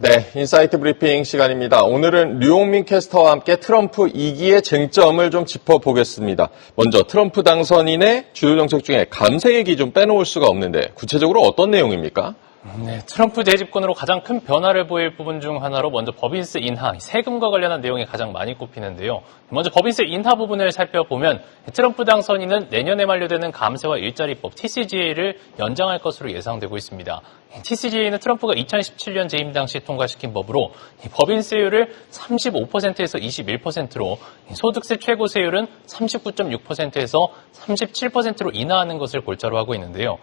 네, 인사이트 브리핑 시간입니다. 오늘은 류용민 캐스터와 함께 트럼프 2기의 쟁점을 좀 짚어보겠습니다. 먼저 트럼프 당선인의 주요 정책 중에 감세 얘기 좀 빼놓을 수가 없는데 구체적으로 어떤 내용입니까? 네, 트럼프 재집권으로 가장 큰 변화를 보일 부분 중 하나로 먼저 법인세 인하, 세금과 관련한 내용이 가장 많이 꼽히는데요. 먼저 법인세 인하 부분을 살펴보면 트럼프 당선인은 내년에 만료되는 감세와 일자리법 TCJA를 연장할 것으로 예상되고 있습니다. TCJA는 트럼프가 2017년 재임 당시 통과시킨 법으로 법인세율을 35%에서 21%로 소득세 최고세율은 39.6%에서 37%로 인하하는 것을 골자로 하고 있는데요.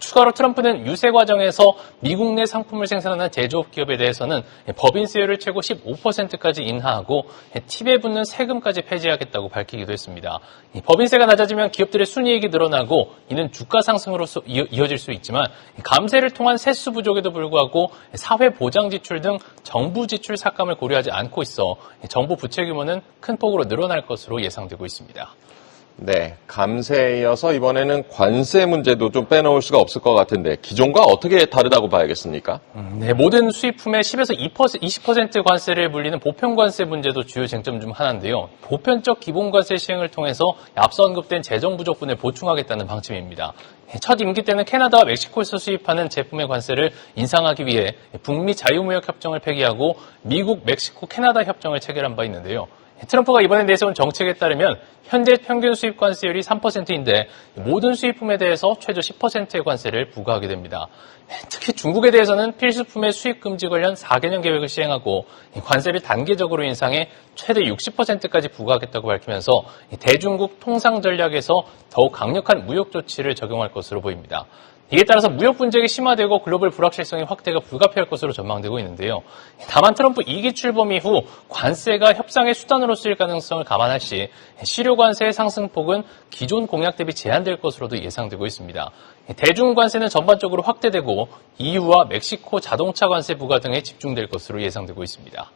추가로 트럼프는 유세 과정에서 미국 내 상품을 생산하는 제조업 기업에 대해서는 법인세율을 최고 15%까지 인하하고 팁에 붙는 세금까지 폐지하겠다고 밝히기도 했습니다. 법인세가 낮아지면 기업들의 순이익이 늘어나고 이는 주가 상승으로 이어질 수 있지만 감세를 통한 세수 부족에도 불구하고 사회보장 지출 등 정부 지출 삭감을 고려하지 않고 있어 정부 부채 규모는 큰 폭으로 늘어날 것으로 예상되고 있습니다. 네, 감세에 이어서 이번에는 관세 문제도 좀 빼놓을 수가 없을 것 같은데 기존과 어떻게 다르다고 봐야겠습니까? 네, 모든 수입품에 10에서 20% 관세를 물리는 보편관세 문제도 주요 쟁점 중 하나인데요. 보편적 기본관세 시행을 통해서 앞서 언급된 재정 부족분을 보충하겠다는 방침입니다. 첫 임기 때는 캐나다와 멕시코에서 수입하는 제품의 관세를 인상하기 위해 북미 자유무역 협정을 폐기하고 미국, 멕시코, 캐나다 협정을 체결한 바 있는데요. 트럼프가 이번에 내세운 정책에 따르면 현재 평균 수입 관세율이 3%인데 모든 수입품에 대해서 최저 10%의 관세를 부과하게 됩니다. 특히 중국에 대해서는 필수품의 수입 금지 관련 4개년 계획을 시행하고 관세를 단계적으로 인상해 최대 60%까지 부과하겠다고 밝히면서 대중국 통상 전략에서 더욱 강력한 무역 조치를 적용할 것으로 보입니다. 이에 따라서 무역 분쟁이 심화되고 글로벌 불확실성의 확대가 불가피할 것으로 전망되고 있는데요. 다만 트럼프 2기 출범 이후 관세가 협상의 수단으로 쓰일 가능성을 감안할 시 실효 관세의 상승폭은 기존 공약 대비 제한될 것으로도 예상되고 있습니다. 대중 관세는 전반적으로 확대되고 EU와 멕시코 자동차 관세 부과 등에 집중될 것으로 예상되고 있습니다.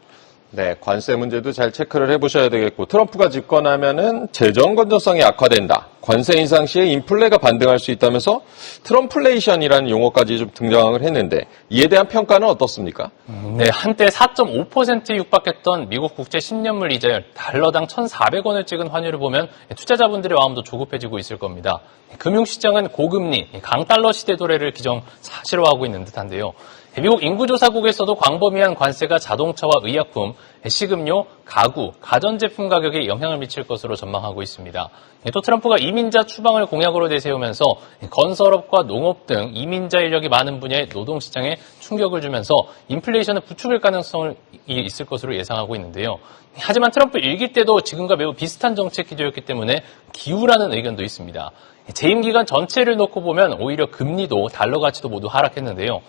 네, 관세 문제도 잘 체크를 해보셔야 되겠고 트럼프가 집권하면은 재정 건전성이 악화된다. 관세 인상 시에 인플레가 반등할 수 있다면서 트럼플레이션이라는 용어까지 좀 등장을 했는데 이에 대한 평가는 어떻습니까? 네, 한때 4.5%에 육박했던 미국 국채 10년물 이자율 달러당 1,400원을 찍은 환율을 보면 투자자분들의 마음도 조급해지고 있을 겁니다. 금융시장은 고금리, 강달러 시대 도래를 기정사실화하고 있는 듯한데요. 미국 인구조사국에서도 광범위한 관세가 자동차와 의약품, 식음료, 가구, 가전제품 가격에 영향을 미칠 것으로 전망하고 있습니다. 또 트럼프가 이민자 추방을 공약으로 내세우면서 건설업과 농업 등 이민자 인력이 많은 분야의 노동시장에 충격을 주면서 인플레이션을 부추길 가능성이 있을 것으로 예상하고 있는데요. 하지만 트럼프 1기 때도 지금과 매우 비슷한 정책 기조였기 때문에 기우라는 의견도 있습니다. 재임 기간 전체를 놓고 보면 오히려 금리도 달러 가치도 모두 하락했는데요.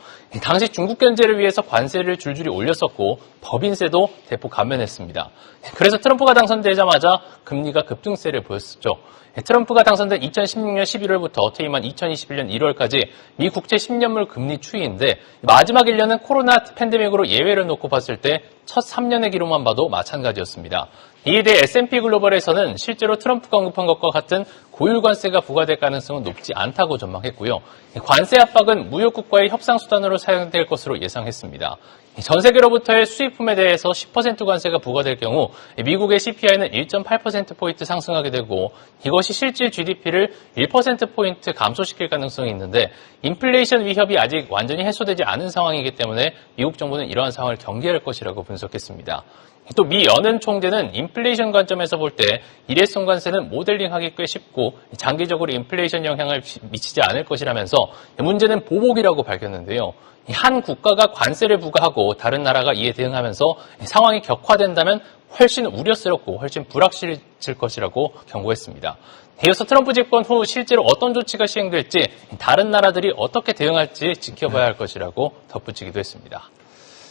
당시 중국 견제를 위해서 관세를 줄줄이 올렸었고 법인세도 대폭 감면했습니다. 그래서 트럼프가 당선되자마자 금리가 급등세를 보였었죠. 트럼프가 당선된 2016년 11월부터 퇴임한 2021년 1월까지 미 국채 10년물 금리 추이인데 마지막 1년은 코로나 팬데믹으로 예외를 놓고 봤을 때 첫 3년의 기록만 봐도 마찬가지였습니다. 이에 대해 S&P 글로벌에서는 실제로 트럼프가 언급한 것과 같은 고율 관세가 부과될 가능성은 높지 않다고 전망했고요. 관세 압박은 무역국과의 협상 수단으로 사용될 것으로 예상했습니다. 전 세계로부터의 수입품에 대해서 10% 관세가 부과될 경우 미국의 CPI는 1.8%포인트 상승하게 되고 이것이 실질 GDP를 1%포인트 감소시킬 가능성이 있는데 인플레이션 위협이 아직 완전히 해소되지 않은 상황이기 때문에 미국 정부는 이러한 상황을 경계할 것이라고 분석했습니다. 또 미 연은 총재는 인플레이션 관점에서 볼 때 일회성 관세는 모델링하기 꽤 쉽고 장기적으로 인플레이션 영향을 미치지 않을 것이라면서 문제는 보복이라고 밝혔는데요. 한 국가가 관세를 부과하고 다른 나라가 이에 대응하면서 상황이 격화된다면 훨씬 우려스럽고 훨씬 불확실해질 것이라고 경고했습니다. 이어서 트럼프 집권 후 실제로 어떤 조치가 시행될지 다른 나라들이 어떻게 대응할지 지켜봐야 할 것이라고 덧붙이기도 했습니다.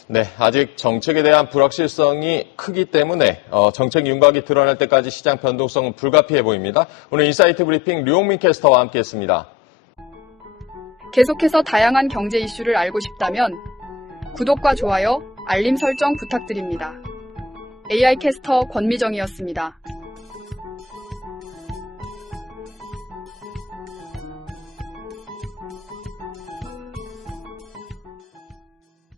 네, 아직 정책에 대한 불확실성이 크기 때문에 정책 윤곽이 드러날 때까지 시장 변동성은 불가피해 보입니다. 오늘 인사이트 브리핑 류용민 캐스터와 함께했습니다. 계속해서 다양한 경제 이슈를 알고 싶다면 구독과 좋아요, 알림 설정 부탁드립니다. AI 캐스터 권미정이었습니다.